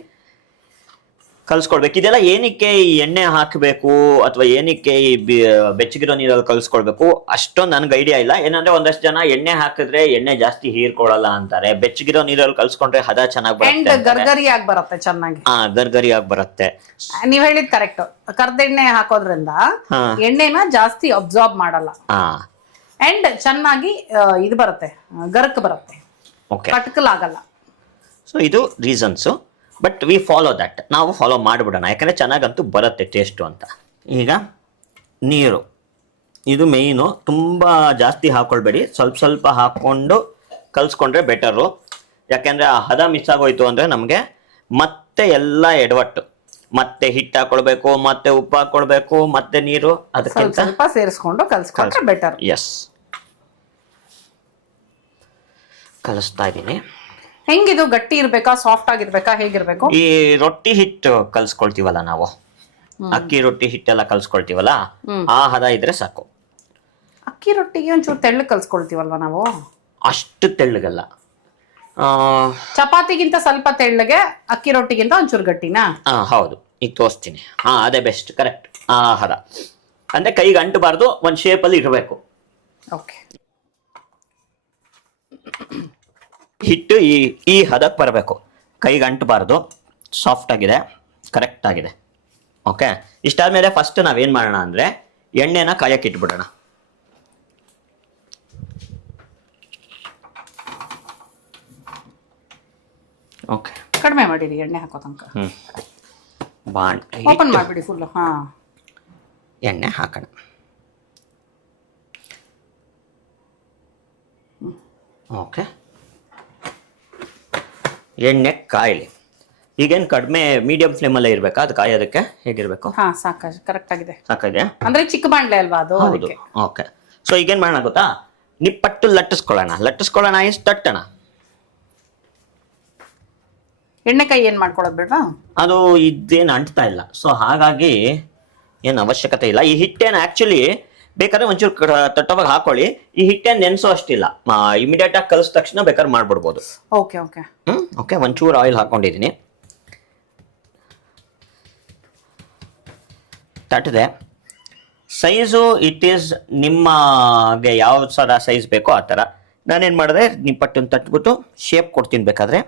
ಕಲ್ಸ್ಕೊಳ್ಬೇಕು. ಇದೆಲ್ಲ ಏನಕ್ಕೆ ಈ ಎಣ್ಣೆ ಹಾಕಬೇಕು ಅಥವಾ ಏನಕ್ಕೆ ಈ ಬೆಚ್ಚಗಿರೋ ನೀರಲ್ಲಿ ಕಲ್ಸ್ಕೊಳ್ಬೇಕು ಅಷ್ಟೊಂದು ನನ್ಗೆ ಐಡಿಯಾ ಇಲ್ಲ. ಏನಂದ್ರೆ ಒಂದಷ್ಟು ಜನ ಎಣ್ಣೆ ಹಾಕಿದ್ರೆ ಎಣ್ಣೆ ಜಾಸ್ತಿ ಹೀರ್ಕೊಳ್ಳಲ್ಲ ಅಂತಾರೆ, ಬೆಚ್ಚಗಿರೋ ನೀರಲ್ಲಿ ಕಲ್ಸ್ಕೊಂಡ್ರೆ ಹದ ಚೆನ್ನಾಗಿ ಬರುತ್ತೆ, ಗರ್ಗರಿ ಆಗಿ ಬರುತ್ತೆ ಚೆನ್ನಾಗಿ. ಗರ್ಗರಿ ಆಗಿ ಬರುತ್ತೆ. ನೀವ್ ಹೇಳಿದ್ ಕರೆಕ್ಟ್. ಕರ್ದೆಣ್ಣೆ ಹಾಕೋದ್ರಿಂದ ಎಣ್ಣೆನ ಜಾಸ್ತಿ ಅಬ್ಸಾರ್ಬ್ ಮಾಡಲ್ಲ ಅಂಡ್ ಚೆನ್ನಾಗಿ ಇದು ಬರುತ್ತೆ, ಗರಕ್ ಬರುತ್ತೆ, ಕಟ್ಕಲಾಗಲ್ಲ. ಸೊ ಇದು reasons. But we follow that, ನಾವು ಫಾಲೋ ಮಾಡಿಬಿಡೋಣ, ಯಾಕಂದರೆ ಚೆನ್ನಾಗಂತೂ ಬರುತ್ತೆ ಟೇಸ್ಟು ಅಂತ. ಈಗ ನೀರು, ಇದು ಮೇಯ್ನು. ತುಂಬ ಜಾಸ್ತಿ ಹಾಕ್ಕೊಳ್ಬೇಡಿ, ಸ್ವಲ್ಪ ಸ್ವಲ್ಪ ಹಾಕ್ಕೊಂಡು ಕಲಿಸ್ಕೊಂಡ್ರೆ ಬೆಟರು. ಯಾಕೆಂದರೆ ಆ ಹದ ಮಿಸ್ ಆಗೋಯ್ತು ಅಂದರೆ ನಮಗೆ ಮತ್ತೆ ಎಲ್ಲ ಎಡವಟ್ಟು. ಮತ್ತೆ ಹಿಟ್ಟು ಹಾಕ್ಕೊಳ್ಬೇಕು, ಮತ್ತೆ ಉಪ್ಪು ಹಾಕ್ಕೊಳ್ಬೇಕು, ಮತ್ತೆ ನೀರು. ಅದಕ್ಕಿಂತ ಸ್ವಲ್ಪ ಸೇರಿಸ್ಕೊಂಡು ಕಲಿಸ್ಕೊಂಡ್ರೆ ಬೆಟರ್. ಎಸ್, ಕಲಿಸ್ತಾ ಇದ್ದೀನಿ. ಹೆಂಗಿದು ಗಟ್ಟಿ ಇರ್ಬೇಕಾ ಸಾಫ್ಟ್ ಆಗಿರ್ಬೇಕಾ ಹೇಗಿರ್ಬೇಕು? ಈ ರೊಟ್ಟಿ ಹಿಟ್ಟು ಕಲ್ಸ್ಕೊಳ್ತೀವಲ್ಲ ನಾವು, ಅಕ್ಕಿ ರೊಟ್ಟಿ ಹಿಟ್ಟೆಲ್ಲ ಕಲ್ಸ್ಕೊಳ್ತೀವಲ್ಲ, ಆ ಹದ ಇದ್ರೆ ಸಾಕು. ಅಕ್ಕಿ ರೊಟ್ಟಿಗೆ ಒಂಚೂರು ತೆಳ್ಳಗೆ ಕಲ್ಸ್ಕೊಳ್ತೀವಲ್ವಾ ನಾವು? ಅಷ್ಟು ತೆಳ್ಳಗಲ್ಲ, ಚಪಾತಿಗಿಂತ ಸ್ವಲ್ಪ ತೆಳ್ಳಗೆ, ಅಕ್ಕಿ ರೊಟ್ಟಿಗಿಂತ ಒಂಚೂರು ಗಟ್ಟಿನಾ? ಹೌದು, ಈಗ ತೋರಿಸ್ತೀನಿ. ಅದೇ ಬೆಸ್ಟ್, ಕರೆಕ್ಟ್. ಆ ಹದ ಅಂದ್ರೆ ಕೈಗೆ ಅಂಟಬಾರ್ದು, ಒಂದು ಶೇಪಲ್ಲಿ ಇರಬೇಕು. ಓಕೆ, ಹಿಟ್ಟು ಈ ಹದಕ್ಕೆ ಬರಬೇಕು, ಕೈಗೆ ಅಂಟಬಾರ್ದು. ಸಾಫ್ಟ್ ಆಗಿದೆ, ಕರೆಕ್ಟ್ ಆಗಿದೆ. ಓಕೆ, ಇಷ್ಟಾದ್ಮೇಲೆ ಫಸ್ಟ್ ನಾವೇನ್ ಮಾಡೋಣ ಅಂದ್ರೆ ಎಣ್ಣೆನ ಕಾಯಕ್ಕೆ ಇಟ್ಬಿಡೋಣ. ಓಕೆ, ಕಡಿಮೆ ಮಾಡಿರಿ ಎಣ್ಣೆ ಹಾಕೋ ತನಕ. ಓಪನ್ ಮಾಡ್ಬಿಡಿ ಫುಲ್. ಹಾ, ಎಣ್ಣೆ ಹಾಕೋಣ. ಓಕೆ, ಎಣ್ಣೆ ಕಾಯಲಿ. ಈಗೇನು ಕಡಿಮೆ ಮೀಡಿಯಂ ಫ್ಲೇಮಲ್ಲೇ ಇರಬೇಕಾ ಅದು ಕಾಯೋದಕ್ಕೆ? ಹೇಗಿರಬೇಕು? ಹಾ, ಸಾಕ, ಕರೆಕ್ಟ್ ಆಗಿದೆ. ಸಾಕಾಗಿದೆ ಅಂದ್ರೆ ಚಿಕ್ಕ ಬಾಂಡ್ಲೆ ಅಲ್ವಾ ಅದು? ಹೌದು. ಓಕೆ, ಸೊ ಈಗೇನು ಮಾಡೋಣ ಗೊತ್ತಾ, ನಿಪ್ಪಟ್ಟು ಲಟ್ಟಿಸ್ಕೊಳ್ಳೋಣ, ಎಷ್ಟು ತಟ್ಟಣ. ಎಣ್ಣೆಕಾಯಿ ಏನ್ ಮಾಡ್ಕೊಳ್ಳೋದು ಬೇಡ, ಅದು ಇದೇನು ಅಂಟ್ತಾ ಇಲ್ಲ. ಸೊ ಹಾಗಾಗಿ ಏನು ಅವಶ್ಯಕತೆ ಇಲ್ಲ. ಈ ಹಿಟ್ಟೇನು ಆಕ್ಚುಲಿ ಬೇಕಾದ್ರೆ ಒಂಚೂರು ತಟ್ಟವಾಗ ಹಾಕೊಳ್ಳಿ. ಈ ಹಿಟ್ಟೇನು ನೆನೆಸೋ ಅಷ್ಟಿಲ್ಲ, ಇಮಿಡಿಯೇಟ್ ಆಗಿ ಕಲಿಸಿದ ತಕ್ಷಣ ಬೇಕಾದ್ರೆ ಮಾಡ್ಬಿಡ್ಬೋದು. ಓಕೆ ಓಕೆ ಓಕೆ, ಒಂಚೂರು ಆಯಿಲ್ ಹಾಕೊಂಡಿದ್ದೀನಿ. ತಟ್ಟದೆ ಸೈಜು ಇಟ್ ಈಸ್ ನಿಮಗೆ ಯಾವ ಥರ ಸೈಜ್ ಬೇಕೋ ಆ ಥರ. ನಾನೇನು ಮಾಡಿದೆ, ನಿಪ್ಪಟ್ಟನ್ನು ತಟ್ಬಿಟ್ಟು ಶೇಪ್ ಕೊಡ್ತೀನಿ. ಬೇಕಾದ್ರೆ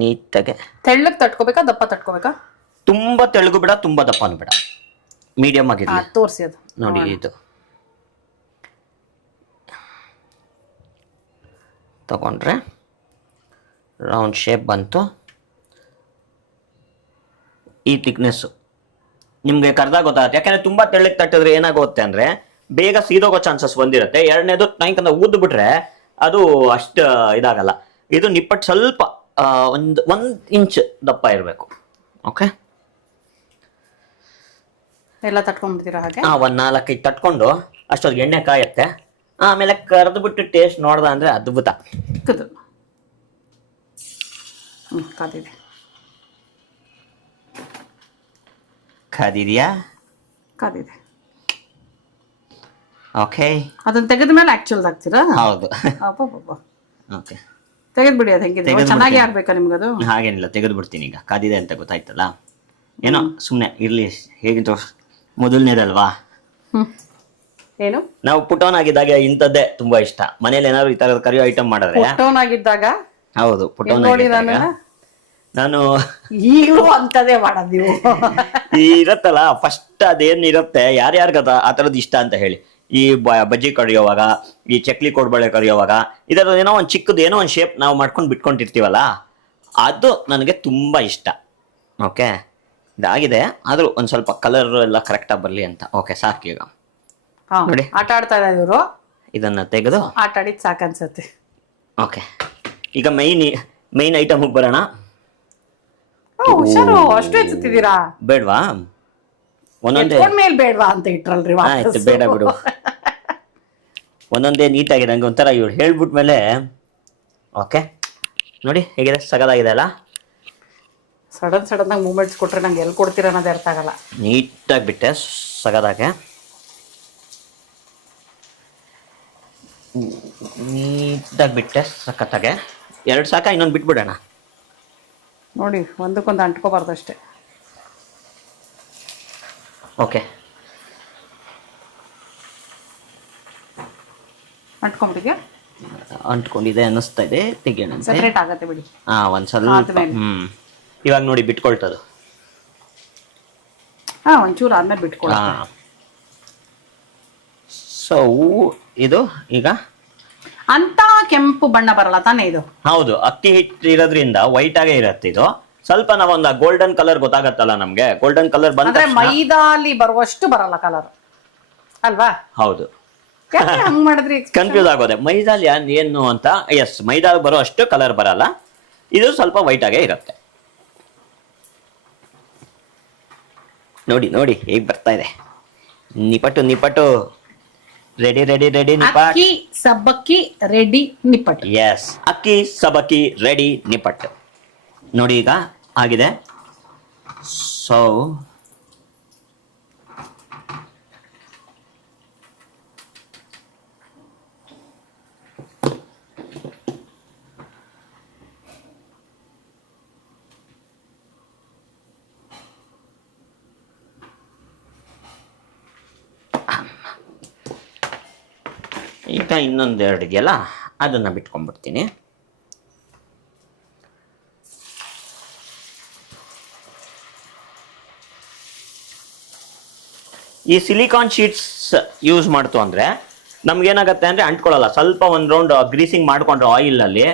ನೀಟಾಗೆ ತೆಳ್ಳಗೆ ತಟ್ಕೋಬೇಕಾ ದಪ್ಪ ತಟ್ಕೋಬೇಕಾ? ತುಂಬ ತೆಳ್ಳಗೂ ಬೇಡ, ತುಂಬ ದಪ್ಪನೂ ಬೇಡ, ಮೀಡಿಯಮ್ ಆಗಿರಲಿ. ತೋರಿಸಿ ಅದು ನೋಡಿ, ಇದು ತಗೊಂಡ್ರೆ ರೌಂಡ್ ಶೇಪ್ ಬಂತು. ಈ ಥಿಕ್ನೆಸ್ಸು ನಿಮಗೆ ಕರ್ದಾಗ ಗೊತ್ತಾಗುತ್ತೆ. ಯಾಕೆಂದರೆ ತುಂಬ ತೆಳ್ಳಗೆ ತಟ್ಟಿದ್ರೆ ಏನಾಗುತ್ತೆ ಅಂದರೆ ಬೇಗ ಸೀದೋಗೋ ಚಾನ್ಸಸ್ ಬಂದಿರುತ್ತೆ. ಎರಡನೇದು ಟೈಂಕಂತ ಊದ್ದು ಬಿಟ್ರೆ ಅದು ಅಷ್ಟು ಇದಾಗಲ್ಲ. ಇದು ನಿಪ್ಪಟ್ಟು ಸ್ವಲ್ಪ ಒಂದು 1 ಇಂಚ್ ದಪ್ಪ ಇರಬೇಕು. ಓಕೆ, ಎಲ್ಲ ತಟ್ಕೊಂಡ್ಬಿಡ್ತೀರಾ ಹಾಗೆ? ಒಂದು 4-5 ತಟ್ಕೊಂಡು ಅಷ್ಟೊಂದು ಎಣ್ಣೆ ಕಾಯತ್ತೆ. ಆಮೇಲೆ ಕರೆದು ಬಿಟ್ಟು ಟೇಸ್ಟ್ ನೋಡ್ದ ಅಂದ್ರೆ ಅದ್ಭುತ. ಕಾದಿದೆ. ಕಾದಿದೆಯಾ? ಕಾದಿದೆ. ಓಕೆ, ಅದನ್ನ ತೆಗೆದ ಮೇಲೆ ಆಕ್ಚುಲ್ ಆಗ್ತೀರಾ? ಹೌದು. ಓಕೆ, ತೆಗೆದ್ಬಿಡಿ. ಅದು ಹೆಂಗಿದೆ, ಚೆನ್ನಾಗಿ ಆಗ್ಬೇಕಾ ನಿಮ್ಗದು? ಹಾಗೇನಿಲ್ಲ, ತೆಗೆದು ಬಿಡ್ತೀನಿ. ಈಗ ಕಾದಿದೆ ಅಂತ ಗೊತ್ತಾಯ್ತಲ್ಲ, ಏನೋ ಸುಮ್ಮನೆ ಇರ್ಲಿ. ಹೇಗಿತ್ತು ಮೊದಲನೇದಲ್ವಾ? ಏನು, ನಾವು ಪುಟೋನ್ ಆಗಿದ್ದಾಗ ಇಂಥದ್ದೇ ತುಂಬಾ ಇಷ್ಟ. ಮನೇಲಿ ಏನಾದ್ರು ಈ ತರದ ಕರಿಯೋ ಐಟಮ್ ಮಾಡಿದ್ರೆ. ಪುಟೋನ್ ಆಗಿದ್ದಾಗ? ಹೌದು, ಪುಟೋನ್ ನಾನು ಈಗಲೂ ಅಂತದೇ ಮಾಡೋದು ನೀವು. ಇರತ್ತಲ್ಲ ಫಸ್ಟ್ ಅದೇನ್ ಇರುತ್ತೆ, ಯಾರ್ಯಾರ್ಗ ಆ ತರದ್ ಇಷ್ಟ ಅಂತ ಹೇಳಿ. ಈ ಬಜ್ಜಿ ಕಡಿಯೋವಾಗ, ಈ ಚಕ್ಲಿ ಕೋಡ್ಬಳೆ ಕರಿಯೋವಾಗ ಇದರ ಏನೋ ಒಂದು ಚಿಕ್ಕದು ಏನೋ ಒಂದು ಶೇಪ್ ನಾವು ಮಾಡ್ಕೊಂಡು ಬಿಟ್ಕೊಂಡಿರ್ತೀವಲ್ಲ, ಅದು ನನಗೆ ತುಂಬಾ ಇಷ್ಟ. ಓಕೆ, ಇದಾಗಿದೆ, ಆದ್ರೂ ಒಂದ್ ಸ್ವಲ್ಪ ಕಲರ್ ಎಲ್ಲ ಕರೆಕ್ಟಾಗಿ ಬರಲಿ ಅಂತ. ಓಕೆ, ಸಾಕು. ಈಗ ನೋಡಿ, ಆಟ ಆಡ್ತಾ ಇದ್ದಾರೆ ಇವರು. ಇದನ್ನ ತೆಗೆದು ಆಟ ಆಡಿದ್ ಸಾಕನ್ಸತ್ತೆ. ಓಕೆ, ಈಗ ಮೈನ್ ಐಟಮ್ ಬರೋಣ. ಹುಷಾರು, ಅಷ್ಟು ಎತ್ತುತ್ತಿದ್ದೀರಾ? ಬೇಡ್ವಾ? ಒಂದೊಂದೇ ಮೇಲೆ ಬೇಡ್ವಾ ಅಂತ ಇಟ್ರಲ್ರಿ? ಆಯ್ತು, ಬೇಡ ಬಿಡು. ಒಂದೊಂದೇ ನೀಟಾಗಿದೆ, ನಂಗೆ ಒಂಥರ ಇವ್ರು ಹೇಳ್ಬಿಟ್ಮೇಲೆ. ಓಕೆ, ನೋಡಿ ಹೇಗಿದೆ, ಸಗದಾಗಿದೆ ಅಲ್ಲ? ಸಡನ್ ಆಗಿ ಮೂಮೆಂಟ್ಸ್ ಕೊಟ್ರೆ ನಂಗೆ ಎಲ್ಲಿ ಕೊಡ್ತೀರ ಅನ್ನೋದು ಅರ್ಥ ಆಗಲ್ಲ. ನೀಟಾಗಿ ಬಿಟ್ಟೆ, ಸಗದಾಗೆ. ನೀಟಾಗಿ ಬಿಟ್ಟೆ ಸಖತ್ತಾಗೆ. 2 ಸಾಕ, ಇನ್ನೊಂದು ಬಿಟ್ಬಿಡೋಣ. ನೋಡಿ ಒಂದಕ್ಕೊಂದು ಅಂಟ್ಕೋಬಾರ್ದು ಅಷ್ಟೇ. ಓಕೆ, ಅಂಟ್ಕೊಂಡ್ಬಿಟ್ಟಿದ್ಯಾ? ಅಂಟ್ಕೊಂಡಿದೆ ಅನ್ನಿಸ್ತಾ ಇದೆ, ತೆಗಿಯೋಣ. ಸೆಪರೇಟ್ ಆಗತ್ತೆ ಬಿಡಿ. ಒಂದು ಸ್ವಲ್ಪ. ಆದ್ಮೇಲೆ. ಇವಾಗ ನೋಡಿ ಬಿಟ್ಕೊಳ್ತದು. ಒಂಚೂರು ಆದ್ಮೇಲೆ ಬಿಟ್ಕೊಳ್ಳಿ. ಸೊ ಇದು ಈಗ ಅಂತ ಕೆಂಪು ಬಣ್ಣ ಬರಲ್ಲ ತಾನೇ ಇದು? ಹೌದು, ಅಕ್ಕಿ ಹಿಟ್ಟು ಇರೋದ್ರಿಂದ ವೈಟ್ ಆಗೇ ಇರತ್ತೆ ಇದು. ಸ್ವಲ್ಪ ನಾವೊಂದು ಗೋಲ್ಡನ್ ಕಲರ್ ಗೊತ್ತಾಗತ್ತಲ್ಲ ನಮ್ಗೆ, ಗೋಲ್ಡನ್ ಕಲರ್ ಅಂದ್ರೆ ಮೈದಾಲಿ ಬರುವಷ್ಟು ಬರಲ್ಲ ಕಲರ್ ಅಲ್ವಾ? ಹೌದು, ಹಂಗ್ ಮಾಡಿದ್ರಿ ಕನ್ಫ್ಯೂಸ್ ಆಗೋದೆ ಮೈದಾಲಿ ಏನು ಅಂತ. ಎಸ್, ಮೈದಾ ಬರೋ ಅಷ್ಟು ಕಲರ್ ಬರಲ್ಲ, ಇದು ಸ್ವಲ್ಪ ವೈಟ್ ಆಗೇ ಇರುತ್ತೆ. ನೋಡಿ ನೋಡಿ ಹೇಗ್ ಬರ್ತಾ ಇದೆ. ನಿಪಟು ನಿಪಟು, ರೆಡಿ ರೆಡಿ ರೆಡಿ ನಿಪಟ್. ಅಕ್ಕಿ ಸಬ್ಬಕ್ಕಿ ರೆಡಿ ನಿಪ್ಪಟ್ಟು. ಎಸ್, ಅಕ್ಕಿ ಸಬಕ್ಕಿ ರೆಡಿ ನಿಪಟ್ಟು. ನೋಡಿ ಈಗ ಆಗಿದೆ. ಸೊ ಈಗ ಇನ್ನೊಂದೆರಡು ಇದೆಯಲ್ಲ, ಅದನ್ನ ಬಿಟ್ಕೊಂಡ್ಬಿಡ್ತೀನಿ. ಈ ಸಿಲಿಕಾನ್ ಶೀಟ್ಸ್ ಯೂಸ್ ಮಾಡ್ತು ಅಂದ್ರೆ ನಮ್ಗೇನಾಗತ್ತೆ ಅಂದ್ರೆ ಅಂಟ್ಕೊಳ್ಳಲ್ಲ. ಸ್ವಲ್ಪ ಒಂದು ರೌಂಡ್ ಗ್ರೀಸಿಂಗ್ ಮಾಡ್ಕೊಂಡ್ರೆ ಆಯಿಲ್ ಅಲ್ಲಿ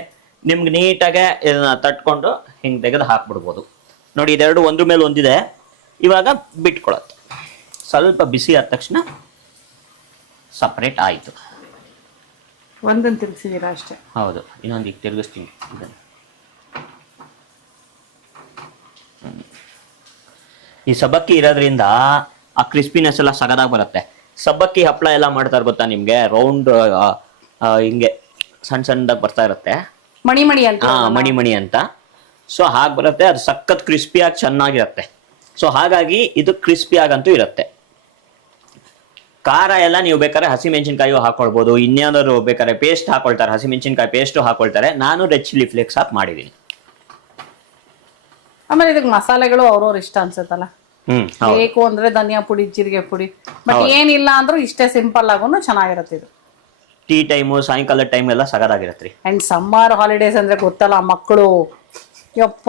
ನಿಮ್ಗೆ ನೀಟಾಗೆ ಇದನ್ನ ತಟ್ಕೊಂಡು ಹಿಂಗೆ ತೆಗೆದು ಹಾಕ್ಬಿಡ್ಬೋದು. ನೋಡಿ, ಇದೆರಡು ಒಂದ್ರ ಮೇಲೆ ಒಂದಿದೆ. ಇವಾಗ ಬಿಟ್ಕೊಳತ್ತೆ. ಸ್ವಲ್ಪ ಬಿಸಿ ಆದ ತಕ್ಷಣ ಸಪ್ರೇಟ್ ಆಯಿತು. ಒಂದನ್ನು ತಿರ್ಗಿಸಿದೀರಾ ಅಷ್ಟೇ? ಹೌದು, ಇನ್ನೊಂದು ಈಗ ತಿರುಗಿಸ್ತೀನಿ ಇದನ್ನು. ಈ ಸಬ್ಬಕ್ಕಿ ಇರೋದ್ರಿಂದ ಆ ಕ್ರಿಸ್ಪಿನೆಸ್ ಎಲ್ಲ ಸಗದಾಗಿ ಬರುತ್ತೆ. ಸಬ್ಬಕ್ಕಿ ಹಪ್ಪಳ ಎಲ್ಲ ಮಾಡ್ತಾರೆ ಗೊತ್ತಾ ನಿಮ್ಗೆ? ರೌಂಡ್ ಹಿಂಗೆ ಸಣ್ಣ ಸಣ್ಣದಾಗಿ ಬರ್ತಾ ಇರುತ್ತೆ, ಮಣಿ ಮಣಿ ಅಂತ. ಮಣಿ ಮಣಿ ಅಂತ. ಸೊ ಹಾಗೆ ಬರುತ್ತೆ, ಅದು ಸಖತ್ ಕ್ರಿಸ್ಪಿಯಾಗಿ ಚೆನ್ನಾಗಿರುತ್ತೆ. ಸೊ ಹಾಗಾಗಿ ಇದು ಕ್ರಿಸ್ಪಿಯಾಗಂತೂ ಇರುತ್ತೆ. ಖಾರ ಎಲ್ಲ ನೀವು ಬೇಕಾದ್ರೆ ಹಸಿಮೆಣಸಿನ್ಕಾಯಿ ಹಾಕೊಳ್ಬೋದು, ಇನ್ಯಾವ್ದಾದ್ರು ಬೇಕಾದ್ರೆ ಪೇಸ್ಟ್ ಹಾಕೊಳ್ತಾರೆ, ಹಸಿಮೆಣಸಿನ್ಕಾಯಿ ಪೇಸ್ಟು ಹಾಕೊಳ್ತಾರೆ. ನಾನು ರೆಡ್ ಚಿಲ್ಲಿ ಫ್ಲೇಕ್ಸ್ ಹಾಕಿ ಮಾಡಿದ್ದೀನಿ. ಆಮೇಲೆ ಇದಕ್ಕೆ ಮಸಾಲೆಗಳು ಅವ್ರವ್ರ ಇಷ್ಟ ಅನ್ಸುತ್ತಲ್ಲ. ಬೇಕು ಅಂದ್ರೆ ಧನಿಯಾ ಪುಡಿ, ಜೀರಿಗೆ ಪುಡಿ, ಬಟ್ ಏನಿಲ್ಲ ಅಂದ್ರೂ ಇಷ್ಟೇ ಸಿಂಪಲ್ ಆಗೂ ಚೆನ್ನಾಗಿರುತ್ತೆ ಇದು. ಟೀ ಟೈಮು, ಸಾಯಂಕಾಲದ ಟೈಮ್ ಎಲ್ಲ ಸಗದಾಗಿರತ್ರಿ. ಅಂಡ್ ಸಮ್ಮರ್ ಹಾಲಿಡೇಸ್ ಅಂದ್ರೆ ಗೊತ್ತಲ್ಲ, ಮಕ್ಕಳು ಯಪ್ಪ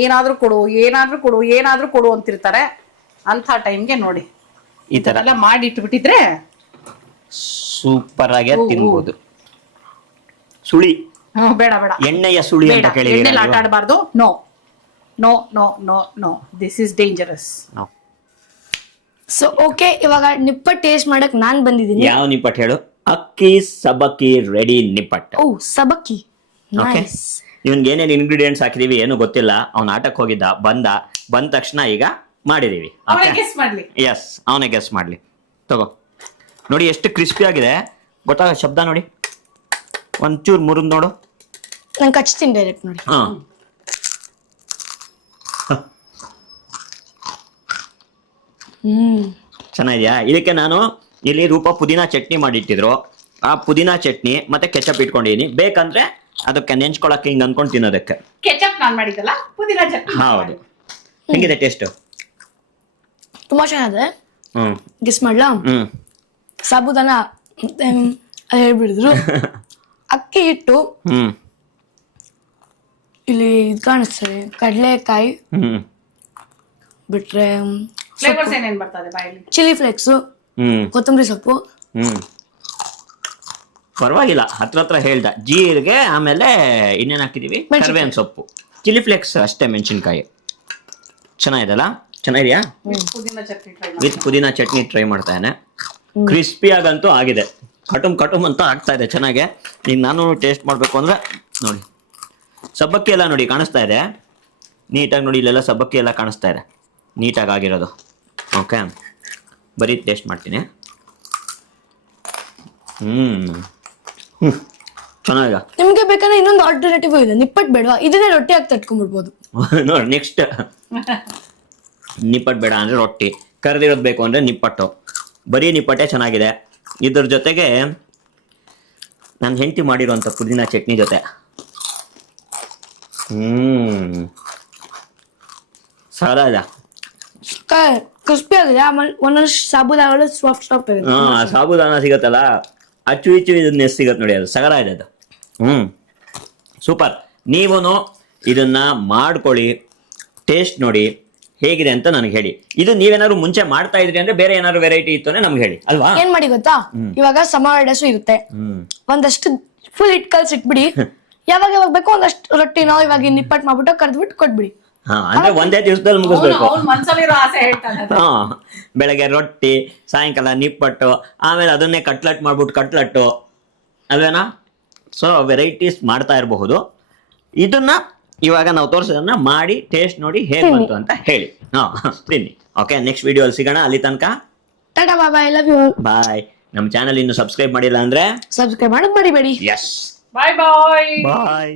ಏನಾದ್ರೂ ಕೊಡು ಏನಾದ್ರೂ ಕೊಡು ಏನಾದ್ರೂ ಕೊಡು ಅಂತಿರ್ತಾರೆ. ಅಂತ ಟೈಮ್ಗೆ ನೋಡಿ ಈ ತರ ಎಲ್ಲ ಮಾಡಿ ಇಟ್ಬಿಟ್ಟಿದ್ರೆ ಸೂಪರ್ ಆಗಿ ತಿನ್ಬೋದು. ಸುಳಿ ಬೇಡ ಬೇಡ, ಎಣ್ಣೆಯ ಸುಳಿ ಅಂತ ಕೇಳಿದೀರಾ? ಎಣ್ಣೆಲಿ ಆಟ ಆಡಬಾರ್ದು. No no no no no, this is dangerous. So okay, ಇವಾಗ ನಿಪ್ಪಟ್ಟು ಟೇಸ್ಟ್ ಮಾಡಕ್ ನಾನ್ ಬಂದಿದ್ದೀನಿ. ಯಾವ ನಿಪ್ಪಟ್ಟು ಹೇಳು? ಅಕ್ಕಿ ಸಬಕ್ಕಿ ರೆಡಿ ನಿಪ್ಪಟ್ಟು. ಓ, ಸಬಕ್ಕಿ. ಓಕೆ, ಇವನ್ಗೆ ಏನೇನು ಇಂಗ್ರೀಡಿಯೆಂಟ್ಸ್ ಹಾಕಿದೀವಿ ಏನು ಗೊತ್ತಿಲ್ಲ. ಅವ್ನ ಆಟಕ್ಕೆ ಹೋಗಿದ್ದ, ಬಂದ ತಕ್ಷಣ ಈಗ ಮಾಡಿದೀವಿ. ಎಸ್, ಅವನೇ ಗೆಸ್ ಮಾಡ್ಲಿ. ತಗೋ ನೋಡಿ ಎಷ್ಟು ಕ್ರಿಸ್ಪಿ ಆಗಿದೆ ಗೊತ್ತಾಗ. ಶಬ್ದ ನೋಡಿ, ಒಂಚೂರು ಮುರಿದ್ ನೋಡು. ನಾನು ಕಚ್ತೀನಿ ಡೈರೆಕ್ಟ್ ನೋಡಿ. ಹಾ, ಚೆನ್ನಾಗಿದ್ಯಾ? ಇದಕ್ಕೆ ನಾನು ಇಲ್ಲಿ ರೂಪ ಪುದೀನಾ ಚಟ್ನಿ ಮಾಡಿಟ್ಟಿದ್ರು. ಆ ಪುದೀನಾ ಚಟ್ನಿ ಮತ್ತೆ ಕೆಚಪ್ ಇಟ್ಕೊಂಡಿದೀನಿ. ಬೇಕಂದ್ರೆ ಅದಕ್ಕೆ ನೆಂಚ್ಕೊಳಕ್ಕೆ ಹಿಂಗ್ ಅನ್ಕೊಂಡು ತಿನ್ನೋದಕ್ಕೆ. ಕೆಚಪ್ ನಾನ್ ಮಾಡಿದ್ದಲ್ಲ, ಪುದೀನಾ ಚಟ್ನಿ. ಹೌದು, ಹೆಂಗಿದೆ ಟೇಸ್ಟ್? ತುಂಬಾ ಚೆನ್ನಾಗಿದೆ. ಗೆಸ್ ಮಾಡ್ಲಾ? ಸಾಬುದಾನ ಹೇಳ್ಬಿಡಿದ್ರು. ಅಕ್ಕಿ ಹಿಟ್ಟು, ಇಲ್ಲಿ ಇದು ಕಾಣಿಸ್ತದೆ ಕಡಲೆಕಾಯಿ, ಬಿಟ್ರೆ ಫ್ಲೇವರ್ಸ್ ಏನೇನ್ ಬರ್ತದೆ ಬಾಯಲ್ಲಿ? ಚಿಲ್ಲಿ ಫ್ಲೇಕ್ಸ್, ಕೊತ್ತಂಬರಿ ಸೊಪ್ಪು. ಪರವಾಗಿಲ್ಲ, ಹತ್ರ ಹೇಳ್ದ. ಜೀರಿಗೆ, ಆಮೇಲೆ ಇನ್ನೇನ್ ಹಾಕಿದೀವಿ? ಕರಿಬೇವಿನ ಸೊಪ್ಪು, ಚಿಲ್ಲಿ ಫ್ಲೇಕ್ಸ್ ಅಷ್ಟೇ, ಮೆಣಸಿನ್ಕಾಯಿ. ಚೆನ್ನಾಗಿದಲ್ಲ? ಚೆನ್ನಾಗಿದ್ಯಾ? ವಿತ್ ಪುದೀನಾ ಚಟ್ನಿ ಟ್ರೈ ಮಾಡ್ತಾ ಇದ್ದೇನೆ. ಕ್ರಿಸ್ಪಿ ಆಗಂತೂ ಆಗಿದೆ. ಕಟುಮ್ ಅಂತ ಆಗ್ತಾ ಇದೆ ಚೆನ್ನಾಗೆ. ಈಗ ನಾನು ಟೇಸ್ಟ್ ಮಾಡ್ಬೇಕು ಅಂದ್ರೆ ನೋಡಿ, ಸಬ್ಬಕ್ಕಿ ಎಲ್ಲ ನೋಡಿ ಕಾಣಿಸ್ತಾ ಇದೆ ನೀಟಾಗಿ. ನೋಡಿ ಇಲ್ಲೆಲ್ಲ ಸಬ್ಬಕ್ಕಿ ಎಲ್ಲ ಕಾಣಿಸ್ತಾ ಇದೆ ನೀಟಾಗಿ ಆಗಿರೋದು. ಓಕೆ, ಬರೀ ಟೇಸ್ಟ್ ಮಾಡ್ತೀನಿ. ಚೆನ್ನಾಗ. ನಿಮ್ಗೆ ಬೇಕಾದ್ರೆ ಇನ್ನೊಂದು ಆಲ್ಟರ್ನೇಟಿವ್ ಇದೆ, ನಿಪ್ಪಟ್ಟು ಬೇಡವಾ? ಇದನ್ನೇ ರೊಟ್ಟಿ ಹಾಕಿ ತಟ್ಕೊಂಡ್ಬಿಡ್ಬೋದು. ನೋಡಿ ನೆಕ್ಸ್ಟ್, ನಿಪ್ಪಟ್ಟು ಬೇಡ ಅಂದ್ರೆ ರೊಟ್ಟಿ, ಕರೆದಿರೋದು ಬೇಕು ಅಂದ್ರೆ ನಿಪ್ಪಟ್ಟು. ಬರೀ ನಿಪ್ಪಟ್ಟೆ ಚೆನ್ನಾಗಿದೆ. ಇದ್ರ ಜೊತೆಗೆ ನನ್ನ ಹೆಂಡತಿ ಮಾಡಿರುವಂತ ಪುದೀನ ಚಟ್ನಿ ಜೊತೆ ಸರದ ಕ್ರಿಸ್ಪಿ ಆಗಿದೆ ಆಮೇಲೆ ಒಂದೊಂದು ಸಾಬೂದಾಗಳು ಸಾಫ್ಟ್ ಆಗಿದೆ. ಸಾಬುದಾನ ಸಿಗತ್ತಲ್ಲ ಅಚ್ಚು ಇಚ್ಚು ಇದನ್ನ ಸಿಗತ್ತೆ ನೋಡಿ, ಅದು ಸಗರ ಇದೆ ಅದು. ಸೂಪರ್. ನೀವೂ ಇದನ್ನ ಮಾಡ್ಕೊಳ್ಳಿ, ಟೇಸ್ಟ್ ನೋಡಿ ಹೇಗಿದೆ ಅಂತ ನನಗೆ ಹೇಳಿ. ಇದು ನೀವೇನಾದ್ರು ಮುಂಚೆ ಮಾಡ್ತಾ ಇದ್ರಿ ಅಂದ್ರೆ ಬೇರೆ ಏನಾದ್ರು ವೆರೈಟಿ ಇತ್ತು ಅಂದ್ರೆ ನಮ್ಗೆ ಹೇಳಿ ಅಲ್ವಾ. ಏನ್ ಮಾಡಿ ಗೊತ್ತಾ, ಇವಾಗ ಸಮ್ಮರ್ ಡೇಸು ಇರುತ್ತೆ, ಒಂದಷ್ಟು ಫುಲ್ ಹಿಟ್ ಕಲ್ಸಿ ಇಟ್ಬಿಡಿ, ಯಾವಾಗ ಯಾವಾಗ ಬೇಕೋ ಒಂದಷ್ಟು ರೊಟ್ಟಿನೋ ಇವಾಗ ನಿಪ್ಪಟ್ಟು ಮಾಡ್ಬಿಟ್ಟು ಕರ್ದ್ಬಿಟ್ಟು ಕೊಟ್ಬಿಡಿ. ಅಂದ್ರೆ ಒಂದೇ ದಿವಸದಲ್ಲಿ ಮುಗಿಸ್ಬೇಕು. ಅವ್ನ್ ಮನ್ಸಲ್ಲಿರೋ ಆಸೆ ಹೇಳ್ತಾನೆ. ಬೆಳಗ್ಗೆ ರೊಟ್ಟಿ, ಸಾಯಂಕಾಲ ನಿಪ್ಪಟ್ಟು, ಆಮೇಲೆ ಅದನ್ನೇ ಕಟ್ಲೆಟ್ ಮಾಡ್ಬಿಟ್ಟು ಕಟ್ಲೆಟ್ಟು ಅಲ್ವೇನಾ. ಸೊ ವೆರೈಟೀಸ್ ಮಾಡ್ತಾ ಇರಬಹುದು. ಇದನ್ನ ಇವಾಗ ನಾವು ತೋರಿಸೋದನ್ನ ಮಾಡಿ ಟೇಸ್ಟ್ ನೋಡಿ ಹೇಗೆ ಬಂತು ಅಂತ ಹೇಳಿ. ತಿನ್ನಿ. ಓಕೆ, ನೆಕ್ಸ್ಟ್ ವಿಡಿಯೋ ಅಲ್ಲಿ ಸಿಗೋಣ. ಅಲ್ಲಿ ತನಕ ಟಾಟಾ ಬಾಬಾ, ಐ ಲವ್ ಯು. ಬಾಯ್. ನಮ್ಮ ಚಾನಲ್ ಇನ್ನು ಸಬ್ಸ್ಕ್ರೈಬ್ ಮಾಡಿಲ್ಲ ಅಂದ್ರೆ ಸಬ್ಸ್ಕ್ರೈಬ್ ಮಾಡೋದು ಮರಿಬೇಡಿ. ಎಸ್, ಬಾಯ್ ಬಾಯ್. ಬಾಯ್.